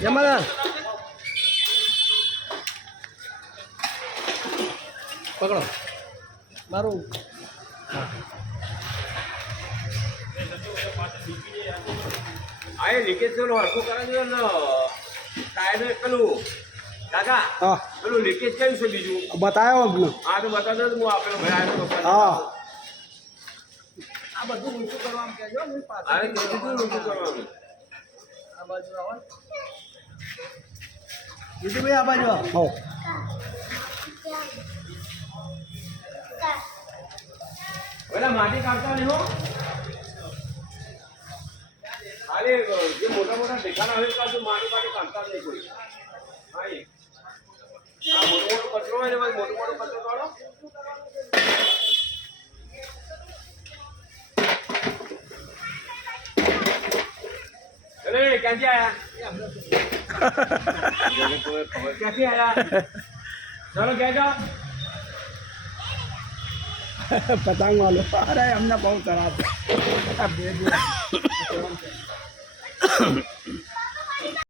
જમાદાર પકડો મારું આ લીકેજ તો હરખું કરે છે ને ટાયર પેલું કાકા હા પેલું લીકેજ કયું છે બીજું બતાવ્યો અમને હા તો બતાવજો હું આપેલો ભાઈ આવ્યો તો હા આ બધું ઊંચું કરવાનું કહેજો હું પાછળ અરે કીધું ઊંચું કરવાનું આ બાજુ આવો જીતુભાઈ આ બાજુ હો પેલા માટી કાઢતા નહીં હો અરે જે મોટા મોટા ઠેકાણા આવે તો માટી માટી કાઢતા નહીં કોઈ હા એ આ મોટો મોટો કચરો હોય ને મોટો મોટો કચરો કાઢો અરે ક્યાંથી આયા ક્યાંથી આયા ચલો ક્યાં જાઓ પતંગ વાલો અરે અમને બહુ તરાપ આ બે